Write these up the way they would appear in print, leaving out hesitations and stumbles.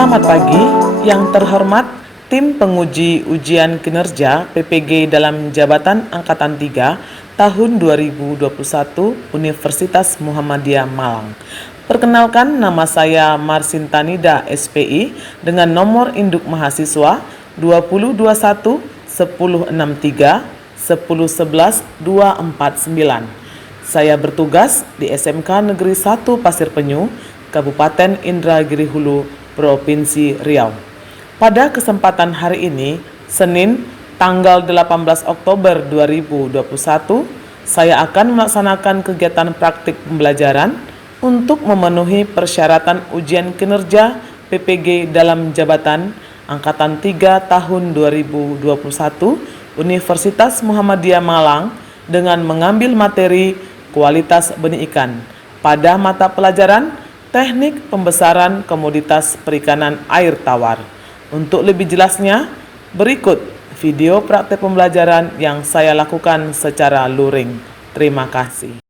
Selamat pagi, yang terhormat tim penguji ujian kinerja PPG dalam jabatan Angkatan 3 tahun 2021 Universitas Muhammadiyah Malang. Perkenalkan, nama saya Marsintanida SPI dengan nomor induk mahasiswa 2021 1063 1011 249. Saya bertugas di SMK Negeri 1 Pasir Penyu, Kabupaten Indragiri Hulu, Provinsi Riau. Pada kesempatan hari ini, Senin, tanggal 18 Oktober 2021, saya akan melaksanakan kegiatan praktik pembelajaran untuk memenuhi persyaratan ujian kinerja PPG dalam jabatan Angkatan 3 tahun 2021 Universitas Muhammadiyah Malang dengan mengambil materi kualitas benih ikan pada mata pelajaran Teknik Pembesaran Komoditas Perikanan Air Tawar. Untuk lebih jelasnya, berikut video praktek pembelajaran yang saya lakukan secara luring. Terima kasih.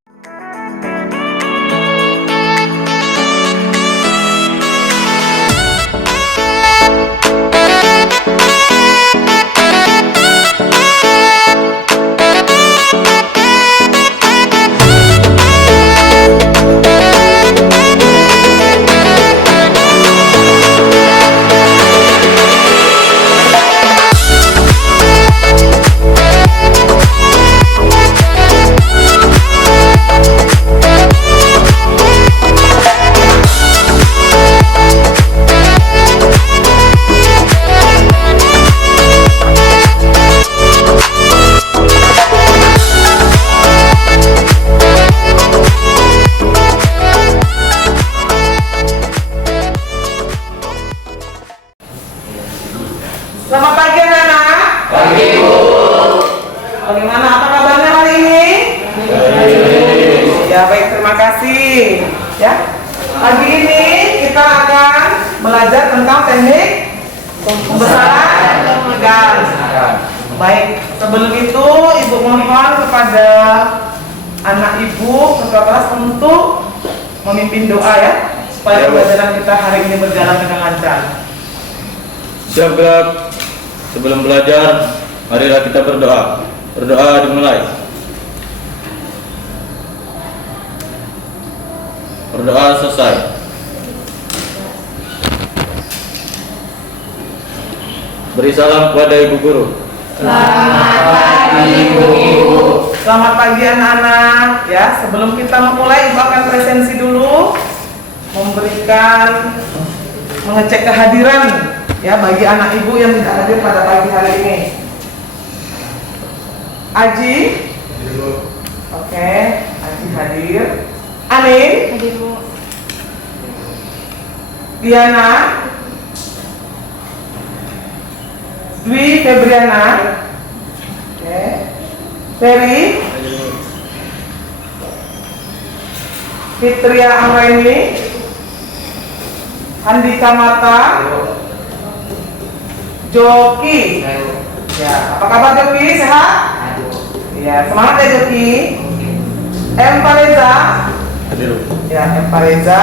Selamat pagi anak-anak. Pagi, Bu. Bagaimana, apa kabarnya hari ini? Ya, baik, terima kasih. Ya, pagi ini kita akan belajar tentang teknik pembesaran ikan. Baik, sebelum itu Ibu mohon kepada anak Ibu ketua kelas untuk memimpin doa ya, supaya pembelajaran kita hari ini berjalan dengan lancar. Siap gerak. Sebelum belajar, marilah kita berdoa. Berdoa dimulai. Berdoa selesai. Beri salam kepada Ibu Guru. Selamat pagi, Ibu. Selamat pagi anak-anak. Ya, sebelum kita memulai, Ibu akan presensi dulu, mengecek kehadiran ya bagi anak ibu yang tidak hadir pada pagi hari ini. Aji, oke, Aji hadir. Anin, Hadir, Bu. Diana, Dwi Febriana, oke, Ferry, Fitria Amraini, Handika Mata, Joki. Ya, apa kabar Joki? Sehat? Ya, semangat ya Joki. M. Pareza. Ya, M. Pareza.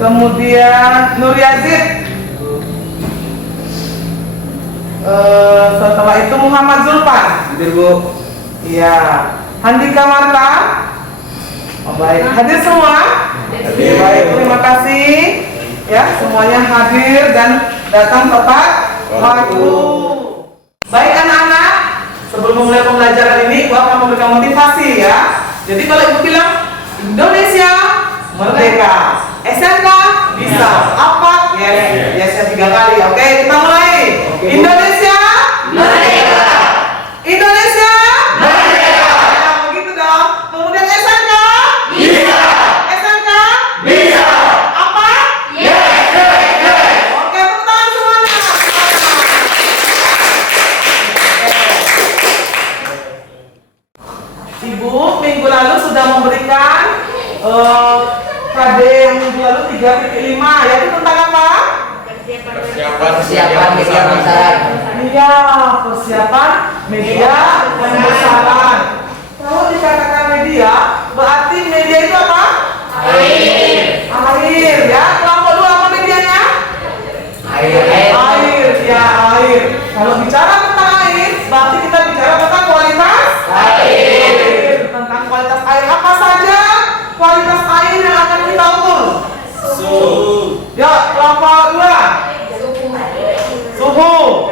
Kemudian Nur Yazid. Setelah itu Muhammad Zulfan. Hadir, Bu. Iya. Handika Marta. Oh, baik. Hadir semua? Hadir. Baik, terima kasih. Ya, semuanya hadir dan datang tepat waktu. Baik anak-anak, sebelum memulai pembelajaran ini, Ibu akan memberikan motivasi ya. Jadi kalau Ibu bilang Indonesia merdeka, SMK bisa, apa? Yes, yes-nya 3 kali. Oke, kita mulai. Indonesia merdeka. Indonesia merdeka. Nah, begitu dong. Kemudian SMK bisa. SMK bisa. Apa? Yes, yes, yes. Oke, tepuk tangan semuanya. Ibu minggu lalu sudah memberikan KD yang minggu lalu 3.5, yaitu tentang apa? Persiapan media pembesaran. Iya, persiapan media pembesaran. Kalau dikatakan media, berarti media itu apa? Air. Air, ya. Kelompok 2 apa medianya? Air, ya air. Kalau bicara tentang air, berarti kita bicara tentang kualitas air. Tentang kualitas air apa saja? Kualitas air yang akan kita ukur. Ya, kelapa dua. Suhu.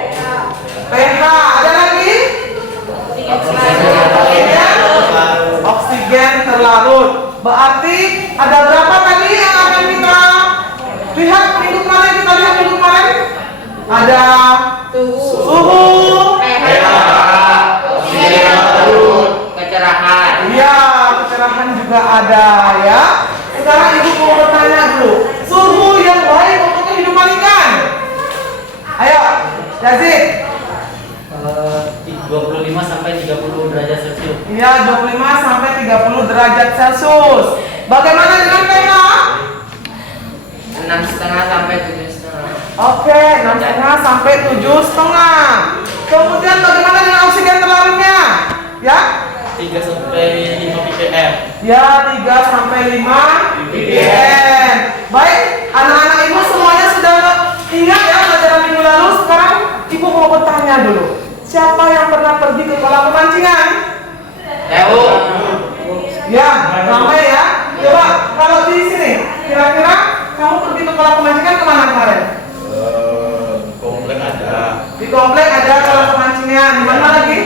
pH. Ada lagi? Oksigen terlarut. Berarti ada berapa tadi yang akan kita lihat minggu kemarin? Kita lihat minggu kemarin ada suhu, kecerahan. iya, kecerahan juga ada ya. Sekarang ibu mau bertanya dulu, suhu yang baik untuk kehidupan ikan. Ayo, Yazid. 25 sampai 30 derajat Celcius. Iya, 25 sampai 30 derajat Celcius. Bagaimana dengan pH? 6,5 sampai 7,5. Oke, 6,5 sampai 7,5. Kemudian bagaimana dengan oksigen terlarutnya? Ya? 3 sampai 5 ppm. Ya, 3 sampai 5 ppm. Baik, anak-anak ibu semuanya sudah ingat ya pelajaran minggu lalu. Sekarang ibu mau bertanya dulu. Siapa yang pernah pergi ke kolam pemancingan? Tahu. Ya, ramai ya. Coba kalau di sini, kira-kira kamu pergi ke kolam pemancingan kemana kemarin? Komplek ada. Di komplek ada kolam pemancingan. Di mana lagi?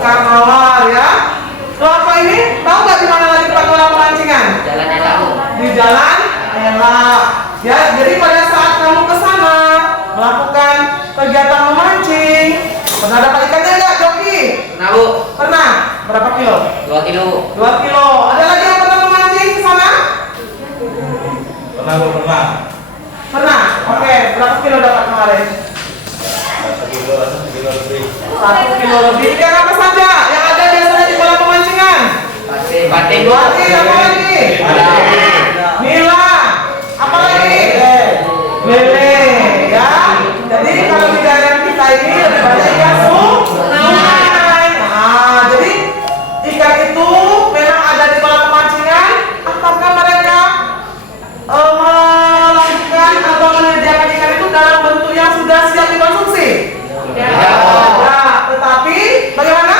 Karnawar ya. Kelapa ini tahu nggak di mana lagi tempat kolam pemancingan? Jalan yang lalu. Di jalan Elak. Ya, jadi pada saat kamu ke sana melakukan kegiatan memancing, pernah dapat ikannya nggak, Joki? Pernah, Bu. Pernah. Berapa kilo? 2 kilo. 2 kilo. Ada lagi yang pernah memancing ke sana? Pernah. Pernah. Oke, berapa kilo dapat kemarin? 1 kilo lebih. 1 kilo lebih. Ikan apa saja yang ada biasanya di kolam pemancingan? Batik. Batik, apa lagi? Nila. Apa lagi? Lele. Ya. Jadi kalau di daerah kita ini lebih banyak ikan sungai. Nah, jadi ikan itu memang ada di kolam pemancingan. Apakah mereka melakukan atau menyediakan ikan itu dalam bentuk yang sudah siap dikonsumsi? Ya, tetapi bagaimana?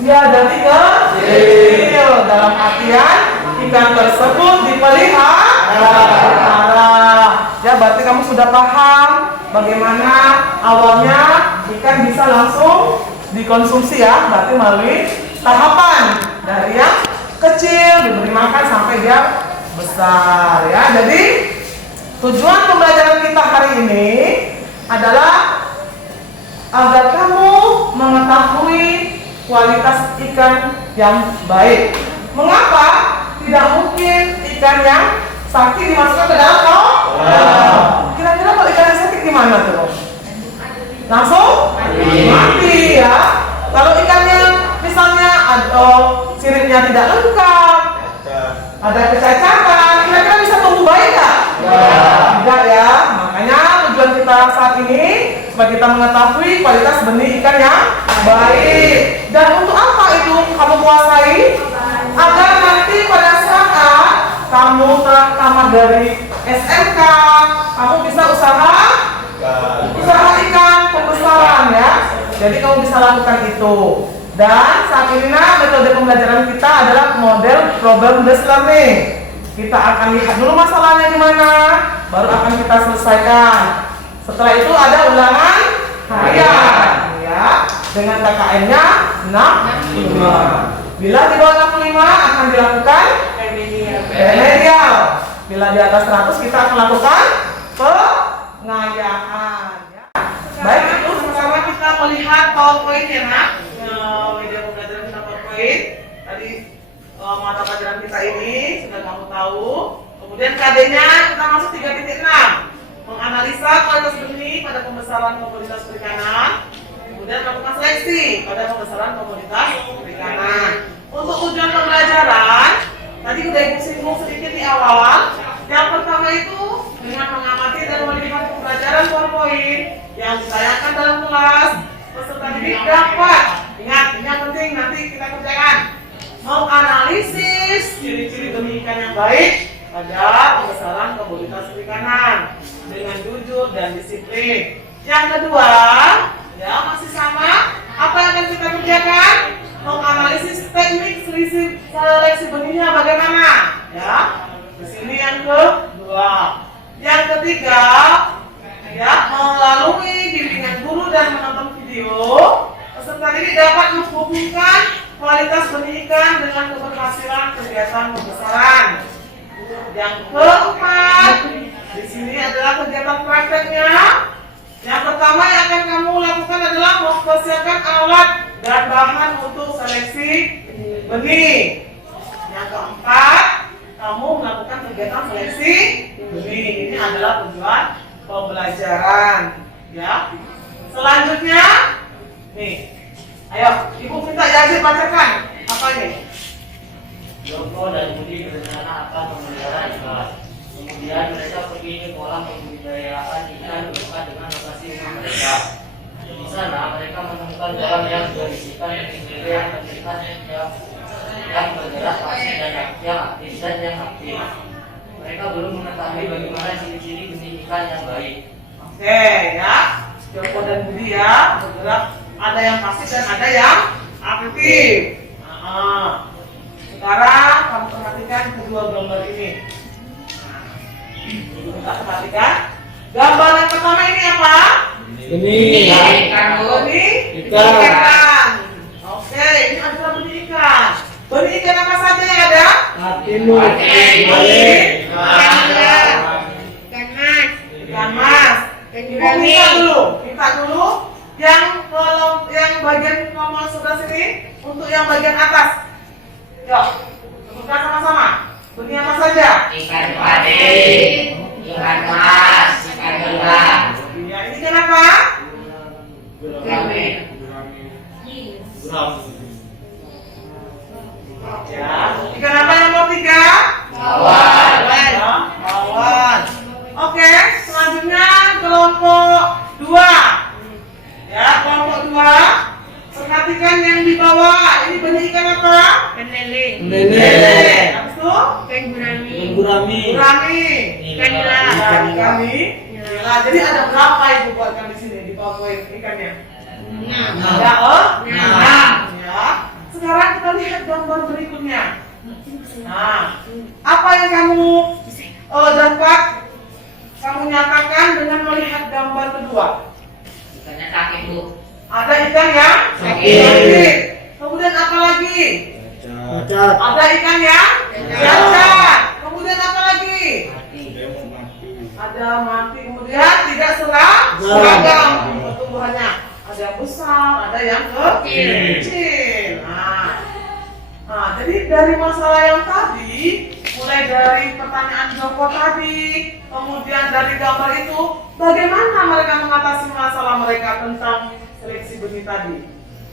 Ya, jadi kecil. Dalam artian ikan tersebut dipelihara. Ya, berarti kamu sudah paham bagaimana awalnya ikan bisa langsung dikonsumsi ya. Berarti melalui tahapan dari yang kecil diberi makan sampai dia besar ya. Jadi tujuan pembelajaran kita hari ini adalah agar kamu mengetahui kualitas ikan yang baik. Mengapa tidak mungkin ikan yang sakit dimasukkan ke dalam kolam? Kira-kira kalau ikan yang sakit gimana tuh? Langsung mati ya. Kalau ikannya misalnya siripnya tidak lengkap, ada kecacatan, kira-kira bisa tumbuh baik nggak? Tidak ya. Makanya tujuan kita saat ini supaya kita mengetahui kualitas benih ikan yang baik. Dan untuk apa itu kamu kuasai? Agar nanti pada saat kamu telah tamat dari SMK, kamu bisa usaha ikan pembesaran ya. Jadi kamu bisa lakukan itu. Dan saat ini metode pembelajaran kita adalah model problem based learning. Kita akan lihat dulu masalahnya di mana, baru akan kita selesaikan. Setelah itu ada ulangan harian ya, dengan KKM-nya 65. Bila di bawah 65 akan dilakukan remedial. Bila di atas 100 kita akan lakukan pengayaan ya. Baik, itu sama-sama kita melihat PowerPoint ya nak. Media pembelajaran kita PowerPoint. Tadi mata pelajaran kita ini sudah kamu tahu. Kemudian KD-nya kita masuk 3.6. Menganalisa kualitas benih pada pembesaran komoditas perikanan. Kemudian melakukan seleksi pada pembesaran komoditas perikanan. Untuk tujuan pembelajaran, tadi udah ibu singgung sedikit di awal. Yang pertama itu dengan mengamati dan melihat pembelajaran PowerPoint yang ditayangkan dalam kelas, peserta didik dapat, ingat ini yang penting nanti kita kerjakan, menganalisis ciri-ciri benih ikan yang baik pada pembesaran komoditas perikanan dengan jujur dan disiplin. Yang kedua, ya masih sama. Apa yang akan kita kerjakan? Menganalisis teknik seleksi benihnya bagaimana, ya. Di sini yang kedua. Yang ketiga, ya melalui bimbingan guru dan menonton video, peserta didik dapat menghubungkan kualitas benih ikan dengan keberhasilan kegiatan pembesaran. Yang keempat, di sini adalah kegiatan prakteknya. Yang pertama yang akan kamu lakukan adalah mempersiapkan alat dan bahan untuk seleksi benih. Yang keempat, kamu melakukan kegiatan seleksi benih. Ini adalah tujuan pembelajaran, ya. Selanjutnya, nih, ayo, ibu minta Yazid bacakan apa ini? Joko dan Budi berencana akan memelihara ikan. Kemudian mereka pergi ke kolam pembudidayaan ikan dekat dengan lokasi rumah mereka. Di sana mereka menemukan kolam yang berisikan ikan yang terlihat yang bergerak pasif dan yang aktif Mereka belum mengetahui bagaimana ciri-ciri benih ikan yang baik. Oke, ya, Joko dan Budi ya bergerak. Ada yang pasif dan ada yang aktif. Sekarang kamu perhatikan kedua gambar ini. Kita perhatikan. Gambar yang pertama ini apa? Ini Ikan. Benih ikan. Oke, ini adalah benih ikan. Benih ikan apa saja yang ada? Timun, Ikan mas. Ibu minta dulu yang bagian nomor sebelah sini untuk yang bagian atas. Yuk, sebutkan sama-sama. Benih apa saja? Ikan padi, ikan mas, ikan gelang. Ya, ini kenapa? Ya, ikan apa yang nomor 3? Bawal. Ya, bawal. Oke, selanjutnya kelompok 2. Ya, kelompok 2. Perhatikan yang di bawah. Ini benih ikan apa? lele, Habis itu? gurami, Gurami. Ikan nila. Kami. Nah, jadi ada berapa ibu buatkan di sini di PowerPoint ikannya? Ada ya. Sekarang kita lihat gambar berikutnya. Nah, apa yang kamu dapat kamu nyatakan dengan melihat gambar kedua? Ikannya sakit, Bu. Ada ikan yang Sakit. Kemudian apa lagi? cacat, Ada ikan yang cacat. Kemudian apa lagi? Ada mati. Kemudian tidak seragam pertumbuhannya. Ada yang besar, ada yang kecil. Nah, jadi dari masalah yang tadi, mulai dari pertanyaan Joko tadi, kemudian dari gambar itu, bagaimana mereka mengatasi masalah mereka tentang seleksi benih tadi?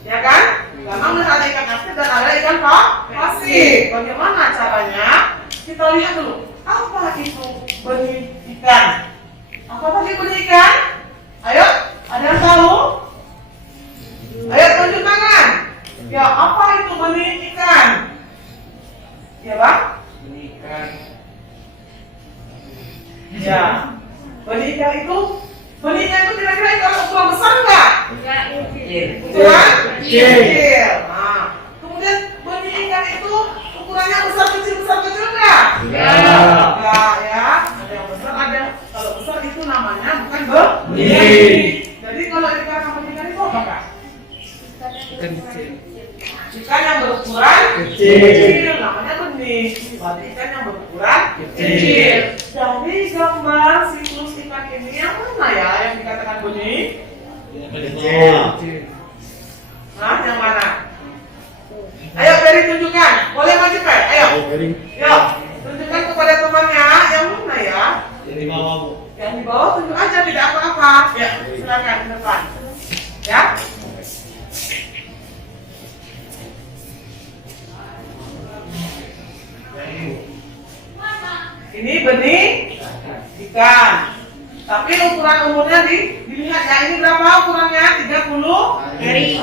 Ya kan? Karena ada ikan aktif dan ada ikan pasif. Bagaimana caranya? Kita lihat dulu. Apa itu benih ikan? Apa tadi benih ikan? Ayo, ada yang tahu? Ayo tunjuk tangan. Ya, apa itu benih ikan? Ya, Bang? Ikan. Ya. Benih ikan itu kira-kira ikan ukuran besar enggak? Kecil. Ukuran Kecil. kecil. Nah, kemudian benih ikan itu ukurannya besar kecil enggak? Enggak ya. Ada yang besar, ada kalau besar itu namanya bukan benih. Jadi kalau ikan sama ikan itu apa, Kak? Ikan yang berukuran kecil namanya benih. Berarti ikan yang berukuran kecil. Dari gambar siklus ikan ini yang mana ya yang dikatakan benih? Nah, yang mana? Ayo Ferry tunjukkan. Boleh maju Fer? Ayo. Yuk, tunjukkan kepada temannya yang mana ya? Yang di bawah tunjuk aja tidak apa-apa. Ya, silakan ke depan. Ya. Ini benih ikan. Tapi ukuran umurnya dilihat ya, ini berapa ukurannya? 30 hari.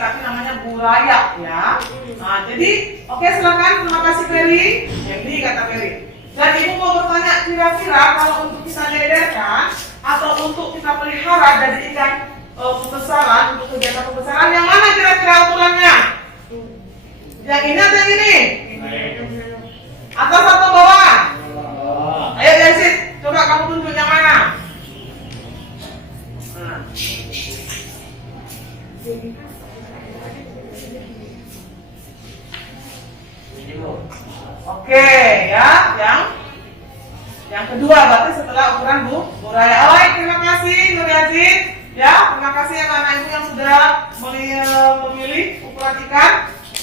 Tapi namanya burayak ya. Nah, jadi oke silakan, terima kasih Ferry. Yang ini kata Ferry. Dan ibu mau bertanya, kira-kira kalau untuk kita dederkan atau untuk kita pelihara jadi ikan pembesaran, untuk kegiatan pembesaran, yang mana kira-kira ukurannya? Yang ini atau yang ini? Atas atau bawah? Ayo Yazid, coba kamu tunjuk yang mana? Nah. Oke, ya, yang kedua berarti setelah ukuran Bu Raya. Baik, terima kasih Nur Yazid. Ya, terima kasih anak-anak ibu yang sudah memilih ukuran ikan.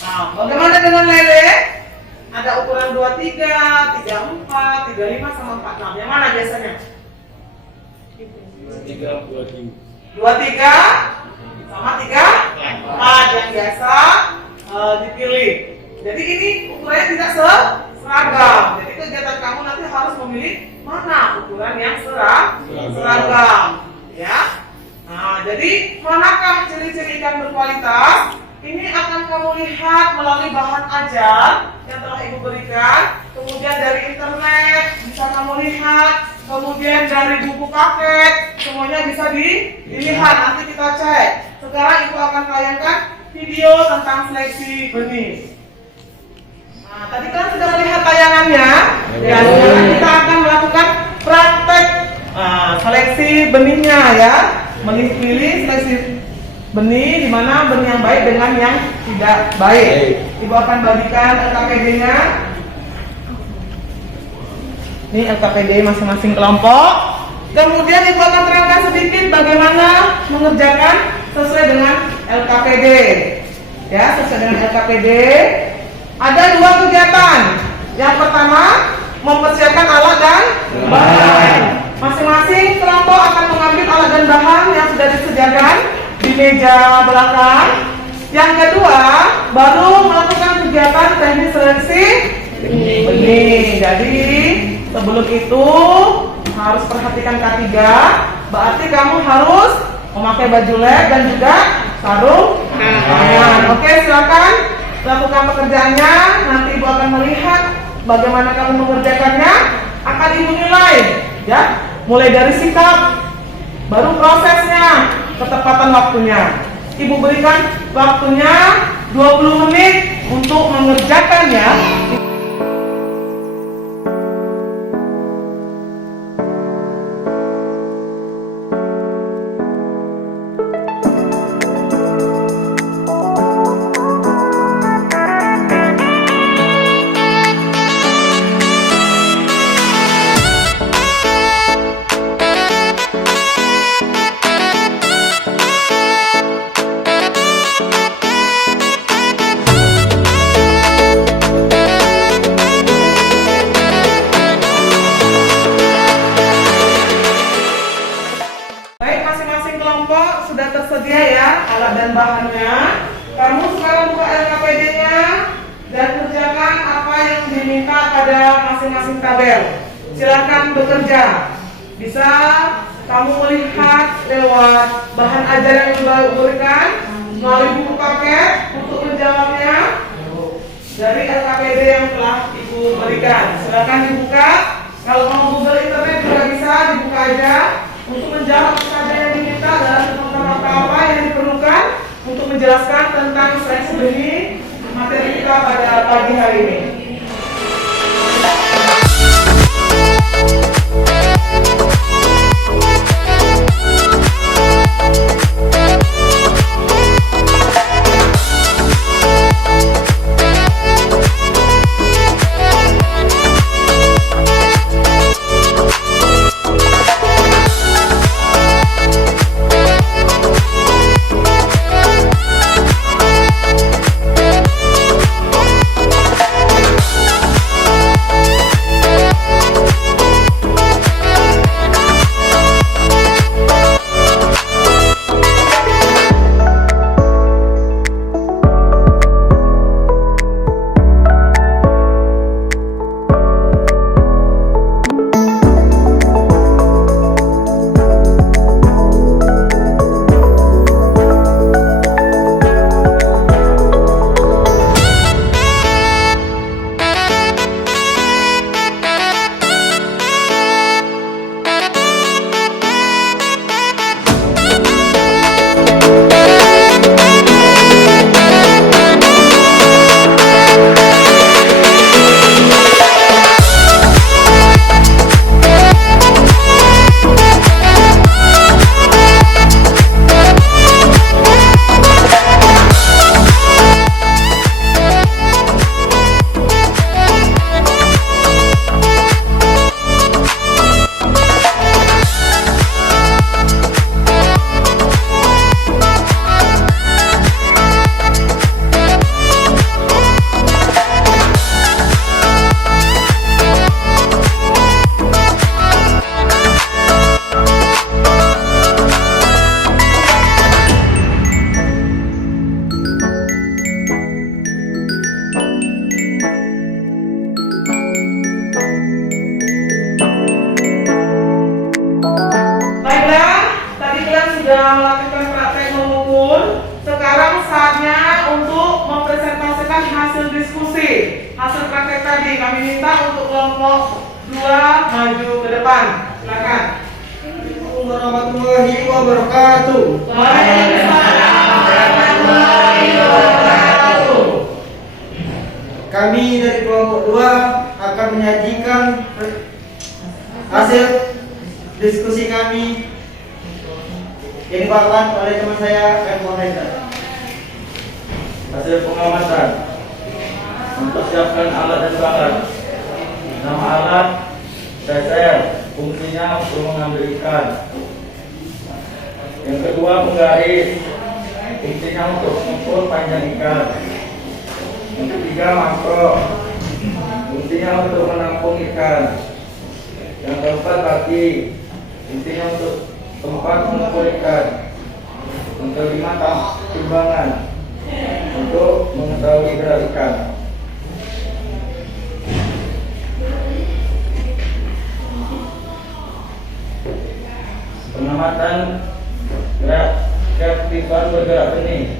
Nah, bagaimana dengan lele? Ada ukuran 23, 34, 35 sama 46. Yang mana biasanya? 23 sama 34 yang biasa dipilih. Jadi ini ukurannya tidak seragam. Jadi kegiatan kamu nanti harus memilih mana ukuran yang seragam. Ya. Nah, jadi manakah ciri-ciri ikan berkualitas? Ini akan kamu lihat melalui bahan ajar yang telah ibu berikan. Kemudian dari internet bisa kamu lihat. Kemudian dari buku paket semuanya bisa dilihat. Nanti kita cek. Sekarang ibu akan tayangkan video tentang seleksi benih. Nah, tadi kan sudah melihat tayangannya. Ya, sekarang kita akan melakukan praktek seleksi benihnya ya. Pilih seleksi benih, di mana benih yang baik dengan yang tidak baik. Ibu akan bagikan LKPD-nya. Ini LKPD masing-masing kelompok. Kemudian ibu akan terangkan sedikit bagaimana mengerjakan sesuai dengan LKPD. Ya, sesuai dengan LKPD. Ada dua kegiatan. Yang pertama, mempersiapkan alat dan bahan. Masing-masing kelompok akan mengambil alat dan bahan yang sudah disediakan di meja belakang. Yang kedua, baru melakukan kegiatan teknis seleksi benih. Jadi sebelum itu harus perhatikan K3. Berarti kamu harus memakai baju lab dan juga sarung tangan. Oke, silakan lakukan pekerjaannya. Nanti ibu akan melihat bagaimana kamu mengerjakannya. Akan ibu nilai, ya. Mulai dari sikap, baru prosesnya, ketepatan waktunya. Ibu berikan waktunya 20 menit untuk mengerjakannya. Sudah tersedia ya alat dan bahannya. Kamu sekarang buka LKPD-nya dan kerjakan apa yang diminta pada masing-masing tabel. Silakan bekerja. Bisa kamu melihat lewat bahan ajar yang ibu berikan melalui buku paket untuk menjawabnya dari LKPD yang telah ibu berikan. Silakan dibuka. Kalau mau Google internet juga bisa dibuka aja untuk menjawab saja yang diminta dalam apa yang diperlukan untuk menjelaskan tentang seleksi benih materi kita pada pagi hari ini. kami minta untuk kelompok 2 maju ke depan. Silakan. Assalamualaikum warahmatullahi wabarakatuh. Waalaikumsalam warahmatullahi wabarakatuh. Kami dari kelompok 2 akan menyajikan hasil diskusi kami yang dibawakan oleh teman saya M. Reza. Hasil pengamatan mempersiapkan alat dan bahan. Nama alat seser, fungsinya untuk mengambil ikan. Yang kedua penggaris, fungsinya untuk mengukur panjang ikan. Yang ketiga mangkok, fungsinya untuk menampung ikan. Yang keempat kaki, fungsinya untuk tempat mengukur ikan. Yang kelima timbangan, untuk mengetahui berat ikan. Pengamatan gerak keaktifan bergerak benih.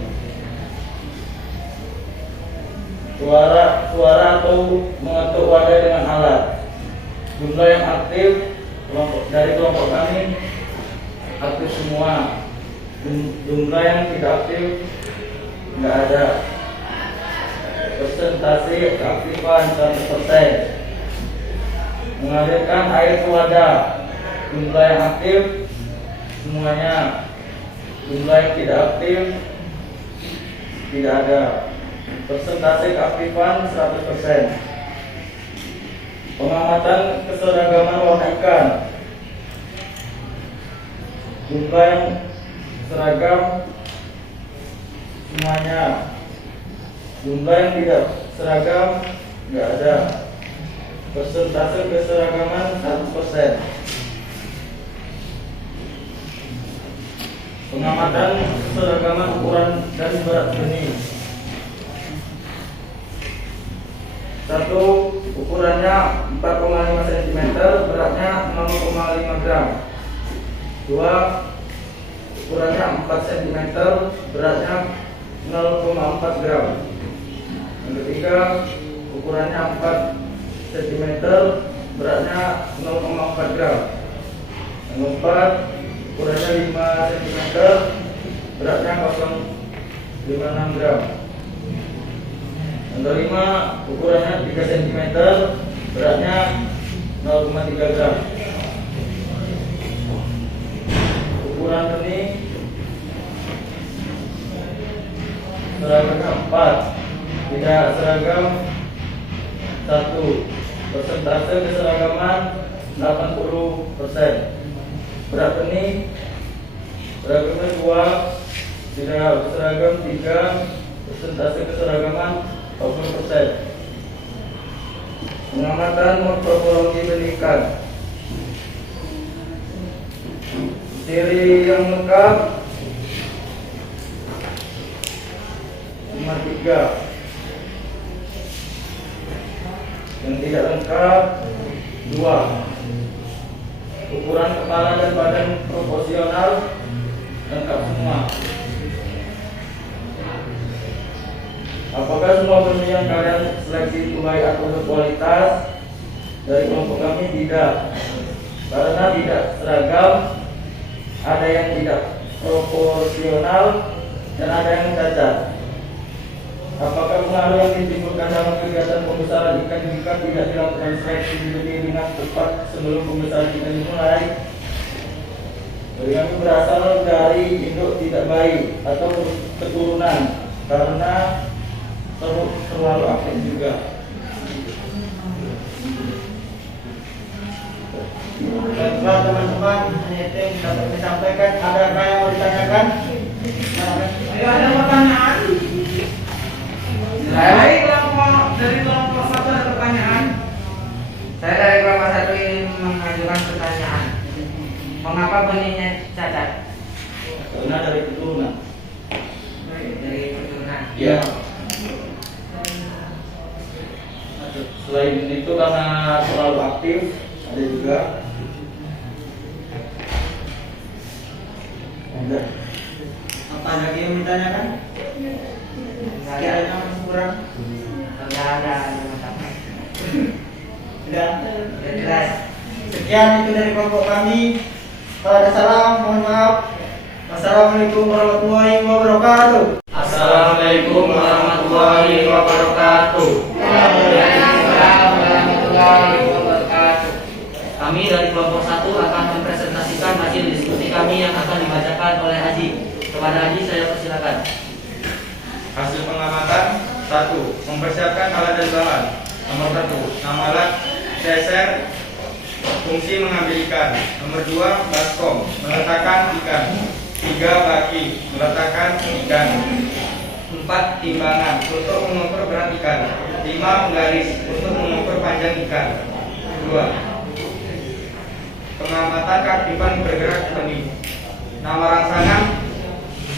Suara atau mengetuk wadah dengan alat. Jumlah yang aktif dari kelompok kami aktif semua. Jumlah yang tidak aktif nggak ada. Persentase keaktifan 100%. Mengalirkan air ke wadah. Jumlah yang aktif semuanya. Jumlah yang tidak aktif tidak ada. Persentase keaktifan 100%. Pengamatan keseragaman warna ikan. Jumlah yang seragam semuanya. Jumlah yang tidak seragam nggak ada. Persentase keseragaman 100%. Pengamatan keseragaman ukuran dan berat benih. Satu, ukurannya 4,5 cm, beratnya 0,5 gram. Dua, ukurannya 4 cm, beratnya 0,4 gram. Yang ketiga, ukurannya 4 cm, beratnya 0,4 gram. Yang keempat, ukurannya 5 cm, beratnya 0,56 gram. Yang kelima, ukurannya 3 cm, beratnya 0,3 gram. Ukuran benih seragamnya 4, tidak seragam 1. Persentase keseragaman 80%. Berat benih seragamnya 2, tidak seragam 3. Persentase keseragaman 40%. Pengamatan morfologi benih ikan. Ciri yang lengkap cuma 3. Yang tidak lengkap 2. Ukuran kepala dan badan proporsional lengkap semua. Apakah semua benih yang kalian seleksi itu baik atau berkualitas? Dari kelompok kami tidak, karena tidak seragam, ada yang tidak proporsional dan ada yang cacat. Apakah pengaruh yang ditimbulkan dalam kegiatan pembesaran ikan jika tidak dilakukan seleksi di benih dengan tepat sebelum pembesaran ikan dimulai? Benih kami berasal dari induk tidak baik atau keturunan, karena terlalu aktif juga. Baiklah teman-teman, hanya itu yang dapat disampaikan. Ada yang mau ditanyakan? Ayo, ada pertanyaan? Baik, dari kelompok 1 ada pertanyaan. Saya dari kelompok 1 ingin mengajukan pertanyaan. Mengapa benihnya cacat? Karena dari keturunan. Dari keturunan. Ya. Selain itu karena terlalu aktif, ada juga. Ada. Apa lagi yang ditanyakan? Kiranya kurang? Tidak ada yang mengatakan. Sudah. Sudah jelas. Sekian itu dari kelompok kami. Kalau ada salah, mohon maaf. Wassalamualaikum warahmatullahi wabarakatuh. Assalamualaikum warahmatullahi wabarakatuh. Waalaikumsalam warahmatullahi wabarakatuh. Kami dari kelompok 1 akan mempresentasikan hasil diskusi kami yang akan dibacakan oleh Haji. Kepada Haji saya persilakan. Hasil pengamatan 1. Mempersiapkan alat dan bahan. Nomor 1. Nama alat seser, fungsi mengambil ikan. Nomor 2. Baskom, meletakkan ikan. 3. Baki, meletakkan ikan. 4. Timbangan, untuk mengukur berat ikan. 5. Penggaris, untuk mengukur panjang ikan. 2. Pengamatan keaktifan bergerak benih. Nama rangsangan,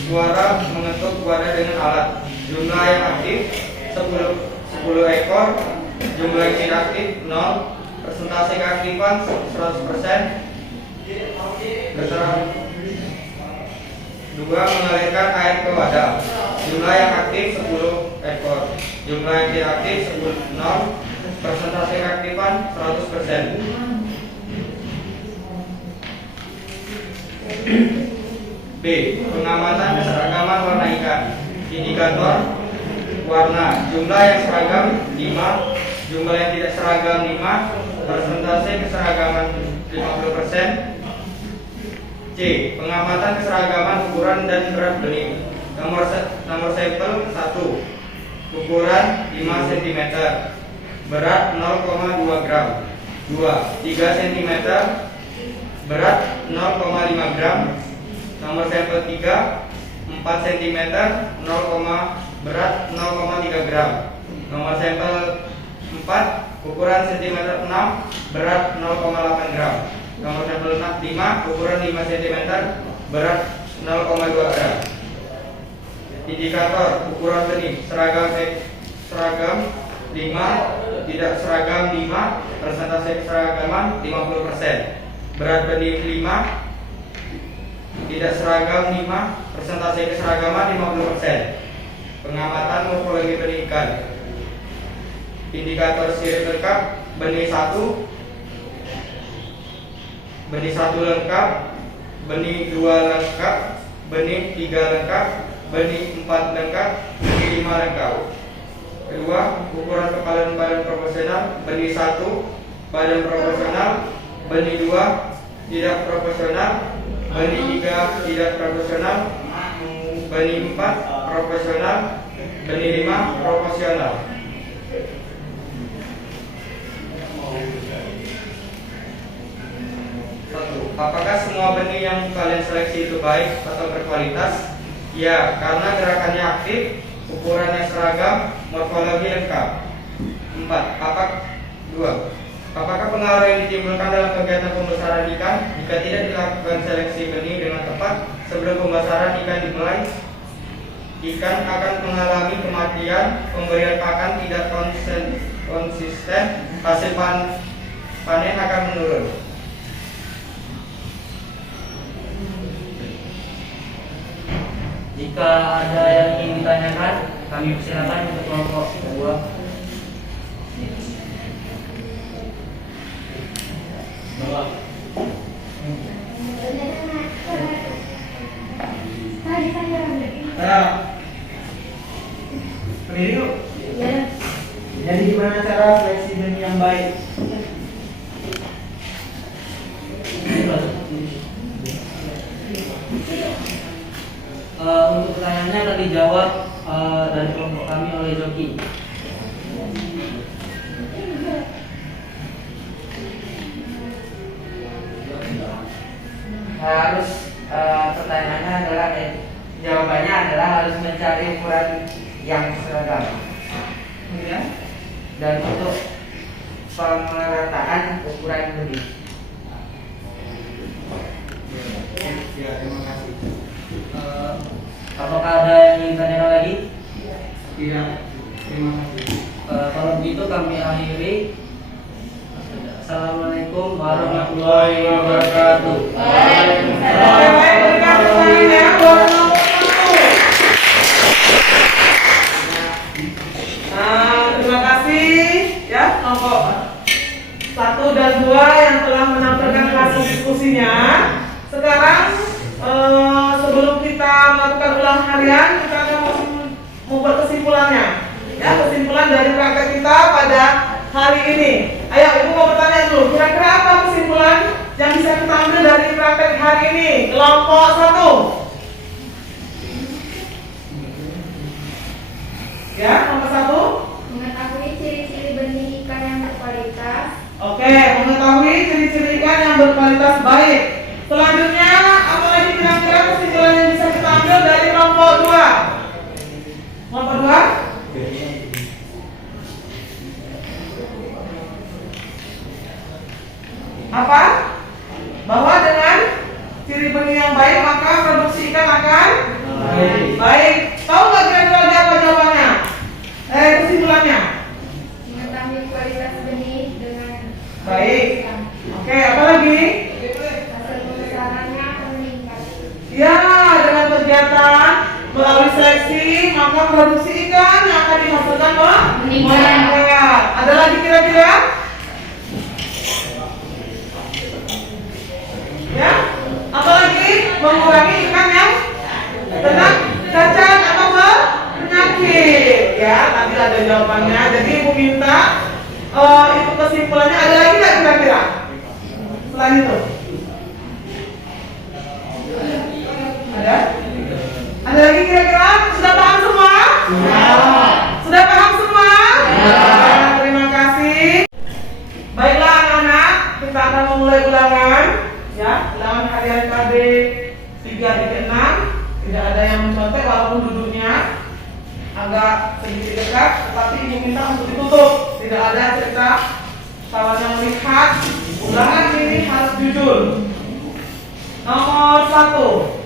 suara mengetuk wadah dengan alat. Jumlah yang aktif 10 ekor. Jumlah yang tidak aktif 0. Persentase keaktifan 100%. Berserah. 2. Mengalirkan air ke wadah. Jumlah yang aktif 10 ekor. Jumlah yang tidak aktif 0. Persentase keaktifan 100%. B. Pengamatan keseragaman warna ikan. Indikator warna. Jumlah yang seragam 5. Jumlah yang tidak seragam 5. Persentase keseragaman 50%. C. Pengamatan keseragaman ukuran dan berat benih. Nomor sampel 1. Ukuran 5 cm. Berat 0,2 gram. 2. 3 cm. Berat 0,5 gram. Nomor sampel 3. 4 cm. Berat 0,3 gram. Nomor sampel 4. Ukuran cm 6. Berat 0,8 gram. Nomor sampel 5. Ukuran 5 cm. Berat 0,2 gram. Indikator ukuran benih. Seragam 5. Tidak seragam 5. Persentase keseragaman 50%. Berat benih 5. Tidak seragam 5. Persentase keseragaman 50%. Pengamatan morfologi benih ikan. Indikator sirip lengkap. Benih 1. Benih 1 lengkap. Benih 2 lengkap. Benih 3 lengkap. Benih 4 lengkap. Benih 5 lengkap. Kedua, ukuran kepala dan badan proporsional. Benih 1 badan proporsional. Benih 2 tidak proporsional. Benih 3 tidak proporsional. Benih 4 proporsional. Benih 5 proporsional. Apakah semua benih yang kalian seleksi itu baik atau berkualitas? Ya, karena gerakannya aktif, ukurannya seragam, morfologi lengkap. 2. Apakah pengaruh yang ditimbulkan dalam kegiatan pembesaran ikan jika tidak dilakukan seleksi benih dengan tepat sebelum pembesaran ikan dimulai? Ikan akan mengalami kematian, pemberian pakan tidak konsisten, hasil panen akan menurun. Jika ada yang ingin ditanyakan, kami persilakan untuk kelompok 2. Berdiri yuk. Jadi gimana cara seleksi benih yang baik? Untuk pertanyaannya akan dijawab dari kelompok kami oleh Joki. Harus pertanyaannya adalah jawabannya adalah harus mencari ukuran yang seragam. Ya. Dan untuk pemerataan ukuran benih. Ya, terima kasih. Apakah ada yang ingin ditanyakan lagi? Tidak. Terima kasih. Kalau begitu kami akhiri. Assalamualaikum warahmatullahi wabarakatuh. Baik, berikan tepuk tangan ya buat kelompok 1. Nah, terima kasih ya kelompok kalian, kita akan membuat kesimpulannya. Ya, kesimpulan dari praktek kita pada hari ini. Ayo, Ibu mau bertanya dulu. Kira-kira apa kesimpulan yang bisa kita ambil dari praktek hari ini? Kelompok 1. Ya, nomor 1. Mengetahui ciri-ciri benih ikan yang berkualitas. Oke, mengetahui ciri-ciri ikan yang berkualitas baik. Selanjutnya, apa lagi kira-kira kesimpulan yang bisa kita ambil dari kelompok 2? Kelompok 2? Apa? Bahwa dengan ciri benih yang baik maka produksi ikan akan baik. Tahu nggak kira-kira apa jawabannya? Kesimpulannya? Mengetahui kualitas benih dengan Baik. Oke, apa lagi? hasil pembesarannya akan meningkat. Ya, dengan kegiatan melalui seleksi maka produksi ikan yang akan dihasilkan meningkat. Ada lagi kira-kira? Ya, apalagi mengurangi ikan yang kena cacat atau penyakit. Ya, nanti ada jawabannya. Jadi Ibu minta itu kesimpulannya. Ada lagi nggak kira-kira? Selain itu? Ada? Ada lagi kira-kira? Sudah paham semua? Sudah paham semua? Terima kasih. Baiklah anak-anak, kita akan memulai ulangan. Ya, ulangan harian KB 3-6. Tidak ada yang mencontek walaupun duduknya agak sedikit dekat, tetapi Ibu minta untuk ditutup. Tidak ada cerita kawan yang melihat. Ulangan ini harus jujur. Nomor 1.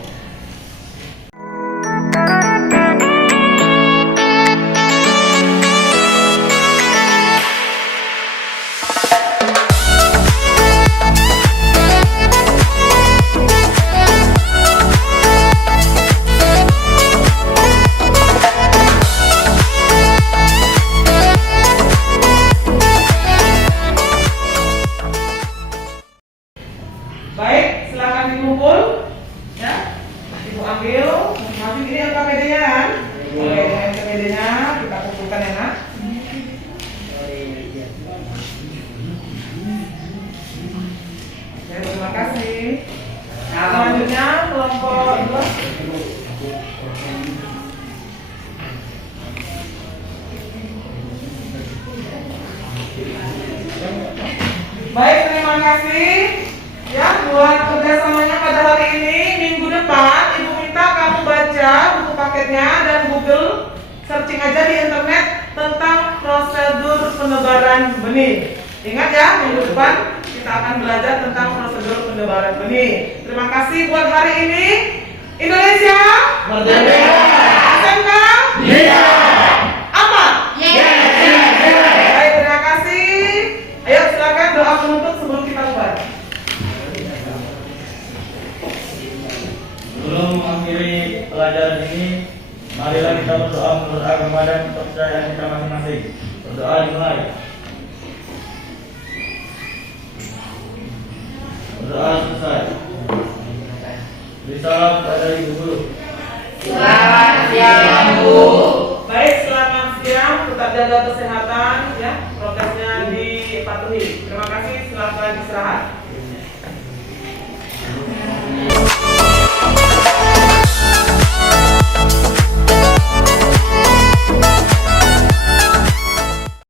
Baik, silakan dikumpul. Ya, Ibu ambil. Masing ini LKPD-nya kan? Oke, dengan LKPD-nya kita kumpulkan ya nak. Oke, terima kasih. Nah, selanjutnya kelompok 2. Baik, terima kasih. Ya, buat kerjasamanya pada hari ini. Minggu depan Ibu minta kamu baca buku paketnya dan Google searching aja di internet tentang prosedur penebaran benih. Ingat ya, minggu depan kita akan belajar tentang prosedur penebaran benih. Terima kasih buat hari ini. Indonesia merdeka. SMK iya. Apa? Baik, terima kasih. Ayo silakan doa penutup sebelum kita buat. Sebelum mengakhiri pelajaran ini, marilah kita berdoa menurut agama dan kepercayaan kita masing-masing. Berdoa dimulai. Berdoa selesai. Beri salam kepada ibu guru. Selamat siang, Bu. Baik, selamat siang. Tetap jaga kesehatan ya. Prokesnya dipatuhi. Terima kasih. Silakan istirahat.